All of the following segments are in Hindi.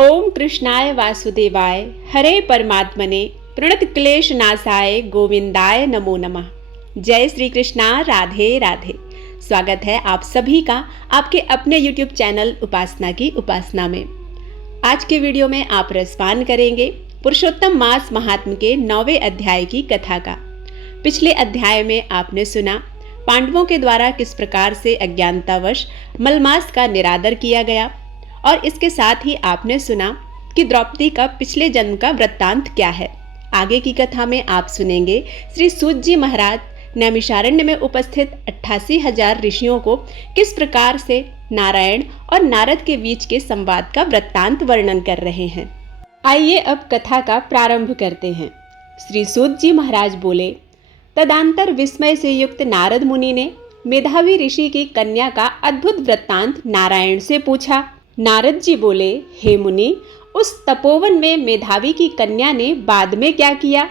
ओम कृष्णाय वासुदेवाय हरे परमात्मने प्रणत क्लेश नाशाय गोविंदाय नमो नमः। जय श्री कृष्णा, राधे राधे। स्वागत है आप सभी का आपके अपने YouTube चैनल उपासना की उपासना में। आज के वीडियो में आप रसपान करेंगे पुरुषोत्तम मास महात्म के 9वें अध्याय की कथा का। पिछले अध्याय में आपने सुना पांडवों के द्वारा किस प्रकार से अज्ञानतावश मलमास का निरादर किया गया, और इसके साथ ही आपने सुना कि द्रौपदी का पिछले जन्म का वृत्तांत क्या है। आगे की कथा में आप सुनेंगे श्री सूत जी महाराज नैमिषारण्य में उपस्थित 88,000 ऋषियों को किस प्रकार से नारायण और नारद के बीच के संवाद का वृत्तांत वर्णन कर रहे हैं। आइए अब कथा का प्रारंभ करते हैं। श्री सूत जी महाराज बोले, तदांतर विस्मय से युक्त नारद मुनि ने मेधावी ऋषि की कन्या का अद्भुत वृत्तांत नारायण से पूछा। नारद जी बोले, हे मुनि, उस तपोवन में मेधावी की कन्या ने बाद में क्या किया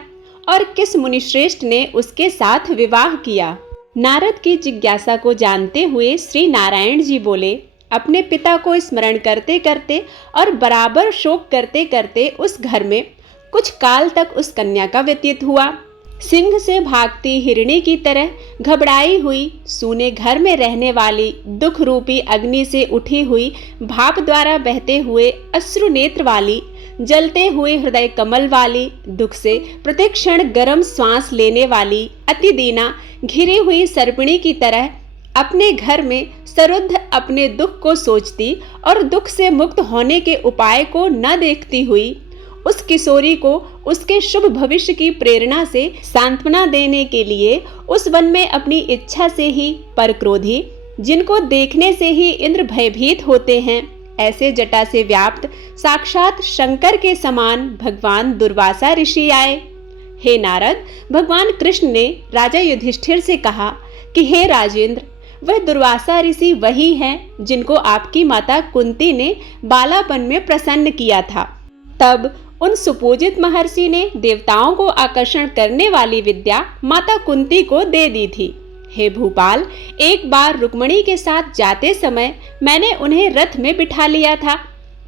और किस मुनिश्रेष्ठ ने उसके साथ विवाह किया। नारद की जिज्ञासा को जानते हुए श्री नारायण जी बोले, अपने पिता को स्मरण करते करते और बराबर शोक करते करते उस घर में कुछ काल तक उस कन्या का व्यतीत हुआ। सिंह से भागती हिरणी की तरह घबराई हुई, सूने घर में रहने वाली, दुख रूपी अग्नि से उठी हुई, भाप द्वारा बहते हुए अश्रु नेत्र वाली, जलते हुए हृदय कमल वाली, दुख से प्रत्येक क्षण गर्म श्वास लेने वाली, अति दीना घिरी हुई सर्पिणी की तरह अपने घर में सरुद्ध अपने दुख को सोचती और दुख से मुक्त होने के उपाय को न देखती हुई, उस किशोरी को उसके शुभ भविष्य की प्रेरणा से सांत्वना देने के लिए उस वन में अपनी इच्छा से ही पर क्रोधी, जिनको देखने से ही इंद्र भयभीत होते हैं, ऐसे जटा से व्याप्त साक्षात शंकर के समान भगवान दुर्वासा ऋषि आए। हे नारद, भगवान कृष्ण ने राजा युधिष्ठिर से कहा कि हे राजेंद्र, वह दुर्वासा ऋषि वही हैं जिनको आपकी माता कुंती ने बालापन में प्रसन्न किया था। तब उन सुपूजित महर्षि ने देवताओं को आकर्षण करने वाली विद्या माता कुंती को दे दी थी। हे भूपाल, एक बार रुक्मणी के साथ जाते समय मैंने उन्हें रथ में बिठा लिया था।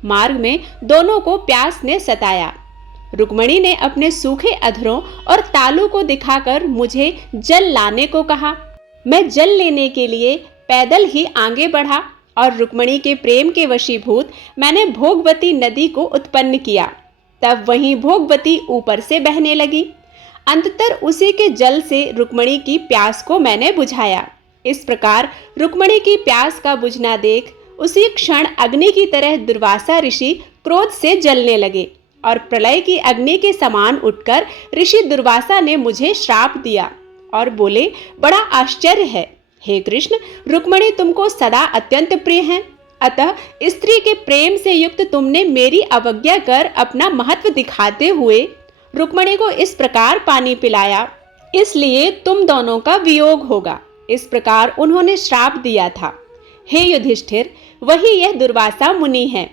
मार्ग में दोनों को प्यास ने सताया। रुक्मणी ने अपने सूखे अधरों और तालू को दिखाकर मुझे जल लाने को कहा। मैं जल लेने के लिए पैदल ही आगे बढ़ा और रुक्मणी के प्रेम के वशीभूत मैंने भोगवती नदी को उत्पन्न किया। तब वहीं भोगवती ऊपर से बहने लगी। अंततः उसी के जल से रुक्मणी की प्यास को मैंने बुझाया। इस प्रकार रुक्मणी की प्यास का बुझना देख उसी क्षण अग्नि की तरह दुर्वासा ऋषि क्रोध से जलने लगे और प्रलय की अग्नि के समान उठकर ऋषि दुर्वासा ने मुझे श्राप दिया और बोले, बड़ा आश्चर्य है हे कृष्ण, रुक्मणी तुमको सदा अत्यंत प्रिय हैं, अतः स्त्री के प्रेम से युक्त तुमने मेरी अवज्ञा कर अपना महत्व दिखाते हुए रुक्मणी को इस प्रकार पानी पिलाया, इसलिए तुम दोनों का वियोग होगा। इस प्रकार उन्होंने श्राप दिया था। हे युधिष्ठिर, वही यह दुर्वासा मुनि है,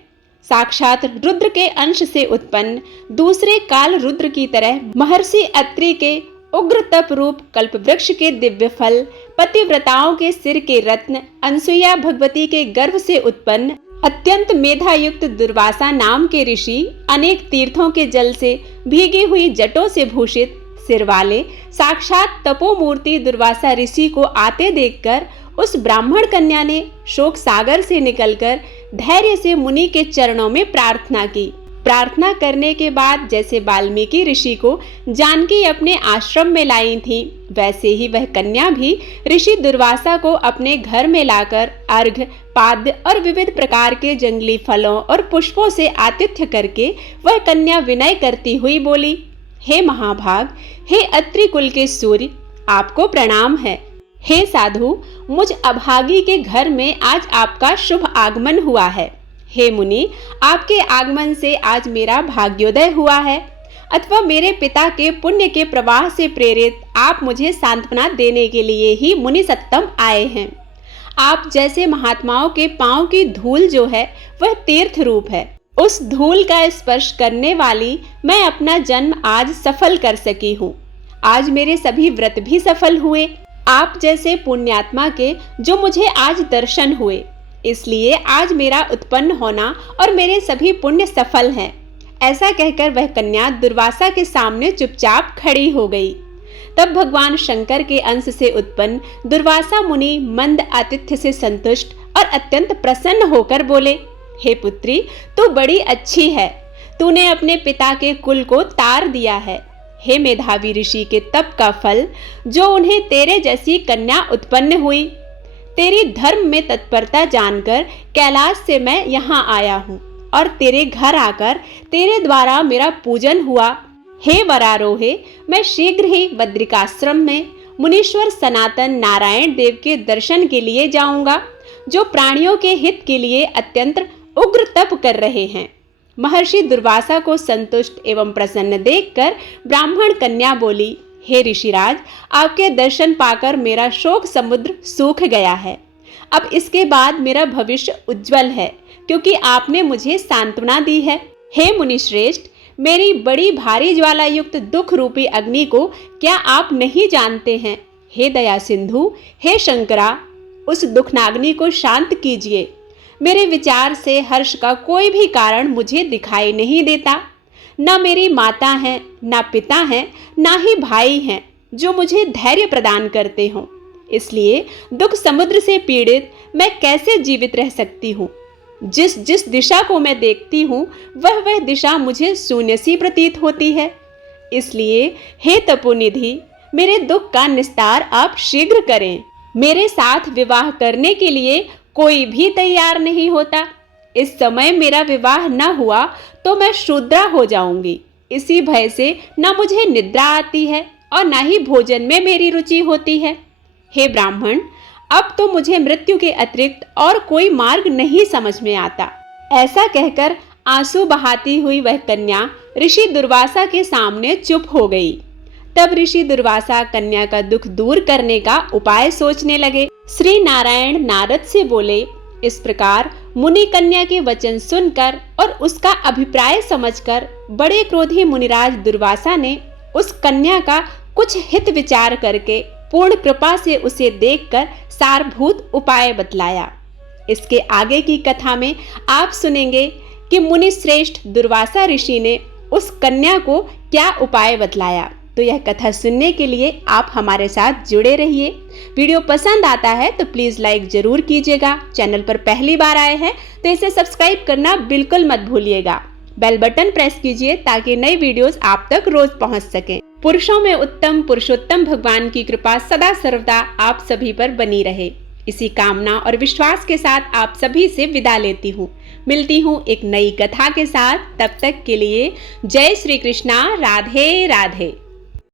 साक्षात रुद्र के अंश से उत्पन्न, दूसरे काल रुद्र की तरह महर्षि अत्रि के उग्र तप रूप कल्प वृक्ष के दिव्य फल, पतिव्रताओं के सिर के रत्न, अनसुईया भगवती के गर्भ से उत्पन्न अत्यंत मेधायुक्त दुर्वासा नाम के ऋषि, अनेक तीर्थों के जल से भीगी हुई जटों से भूषित सिर वाले साक्षात तपोमूर्ति दुर्वासा ऋषि को आते देखकर उस ब्राह्मण कन्या ने शोक सागर से निकलकर धैर्य से मुनि के चरणों में प्रार्थना की। प्रार्थना करने के बाद जैसे वाल्मीकि ऋषि को जानकी अपने आश्रम में लाई थी, वैसे ही वह कन्या भी ऋषि दुर्वासा को अपने घर में लाकर अर्घ्य, पाद्य और विविध प्रकार के जंगली फलों और पुष्पों से आतिथ्य करके वह कन्या विनय करती हुई बोली, हे महाभाग, हे अत्रि कुल के सूर्य, आपको प्रणाम है। हे साधु, मुझ अभागी के घर में आज आपका शुभ आगमन हुआ है। हे मुनि, आपके आगमन से आज मेरा भाग्योदय हुआ है, अथवा मेरे पिता के पुण्य के प्रवाह से प्रेरित आप मुझे सांत्वना देने के लिए ही मुनि सत्तम आए हैं। आप जैसे महात्माओं के पांव की धूल जो है वह तीर्थ रूप है। उस धूल का स्पर्श करने वाली मैं अपना जन्म आज सफल कर सकी हूँ। आज मेरे सभी व्रत भी सफल हुए। आप जैसे पुण्यात्मा के जो मुझे आज दर्शन हुए, इसलिए आज मेरा उत्पन्न होना और मेरे सभी पुण्य सफल हैं। ऐसा कहकर वह कन्या दुर्वासा के सामने चुपचाप खड़ी हो गई। तब भगवान शंकर के अंश से उत्पन्न दुर्वासा मुनि मंद आतिथ्य से संतुष्ट और अत्यंत प्रसन्न होकर बोले, हे पुत्री, तू बड़ी अच्छी है। तूने अपने पिता के कुल को तार दिया है। हे मेधावी ऋषि के तप का फल, जो उन्हें तेरे जैसी कन्या उत्पन्न हुई। तेरी धर्म में तत्परता जानकर कैलाश से मैं यहाँ आया हूँ और तेरे घर आकर तेरे द्वारा मेरा पूजन हुआ। हे वरारोहे, मैं शीघ्र ही बद्रिकाश्रम में मुनीश्वर सनातन नारायण देव के दर्शन के लिए जाऊंगा, जो प्राणियों के हित के लिए अत्यंत उग्र तप कर रहे हैं। महर्षि दुर्वासा को संतुष्ट एवं प्रसन्न देखकर ब्राह्मण कन्या बोली, हे ऋषिराज, आपके दर्शन पाकर मेरा शोक समुद्र सूख गया है। अब इसके बाद मेरा भविष्य उज्जवल है, क्योंकि आपने मुझे सांत्वना दी है। हे मुनिश्रेष्ठ, मेरी बड़ी भारी ज्वाला युक्त दुख रूपी अग्नि को क्या आप नहीं जानते हैं? हे दया सिंधु, हे शंकरा, उस दुखनाग्नि को शांत कीजिए। मेरे विचार से हर्ष का कोई भी कारण मुझे दिखाई नहीं देता। न मेरी माता हैं, न पिता हैं, न ही भाई हैं जो मुझे धैर्य प्रदान करते हों। इसलिए दुख समुद्र से पीड़ित मैं कैसे जीवित रह सकती हूँ? जिस जिस दिशा को मैं देखती हूँ वह दिशा मुझे शून्य सी प्रतीत होती है। इसलिए हे तपोनिधि, मेरे दुख का निस्तार आप शीघ्र करें। मेरे साथ विवाह करने के लिए कोई भी तैयार नहीं होता। इस समय मेरा विवाह न हुआ तो मैं शूद्रा हो जाऊंगी। इसी भय से न मुझे निद्रा आती है और न ही भोजन में मेरी रुचि होती है। हे ब्राह्मण, अब तो मुझे मृत्यु के अतिरिक्त और कोई मार्ग नहीं समझ में आता। ऐसा कहकर आंसू बहाती हुई वह कन्या ऋषि दुर्वासा के सामने चुप हो गई। तब ऋषि दुर्वासा कन्या का दुख दूर करने का उपाय सोचने लगे। श्री नारायण नारद से बोले, इस प्रकार मुनि कन्या के वचन सुनकर और उसका अभिप्राय समझकर बड़े क्रोधी मुनिराज दुर्वासा ने उस कन्या का कुछ हित विचार करके पूर्ण कृपा से उसे देखकर सारभूत उपाय बतलाया। इसके आगे की कथा में आप सुनेंगे कि मुनि श्रेष्ठ दुर्वासा ऋषि ने उस कन्या को क्या उपाय बतलाया। तो यह कथा सुनने के लिए आप हमारे साथ जुड़े रहिए। वीडियो पसंद आता है तो प्लीज़ लाइक ज़रूर कीजिएगा। चैनल पर पहली बार आए हैं तो इसे सब्सक्राइब करना बिल्कुल मत भूलिएगा। बेल बटन प्रेस कीजिए ताकि नई वीडियोस आप तक रोज पहुंच सकें। पुरुषों में उत्तम पुरुषोत्तम भगवान की कृपा सदा सर्वदा आप सभी पर बनी रहे। इसी कामना और विश्वास के साथ आप सभी से विदा लेती हूँ। मिलती हूँ एक नई कथा के साथ। तब तक के लिए जय श्री कृष्णा। राधे राधे।